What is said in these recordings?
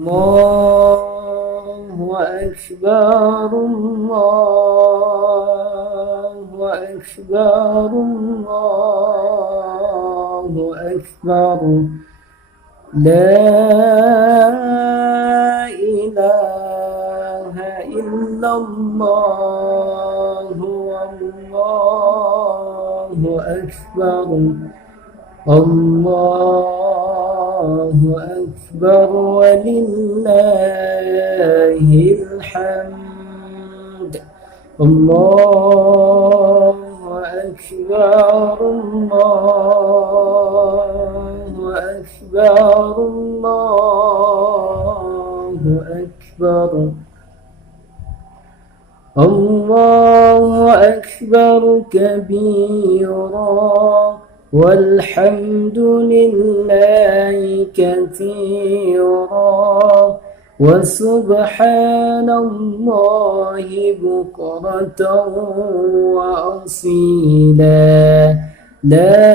الله أكبر الله أكبر الله أكبر لا إله إلا الله والله أكبر الله أكبر ولله الحمد الله أكبر الله أكبر الله أكبر الله أكبر كبيرا والحمد لله كثيرا وسبحان الله بكرة وأصيلا لا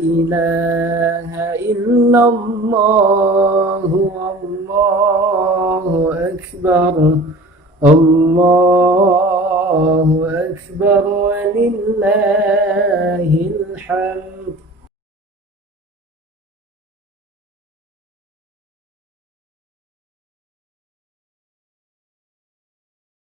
إله إلا الله والله أكبر الله أكبر ولله الحمد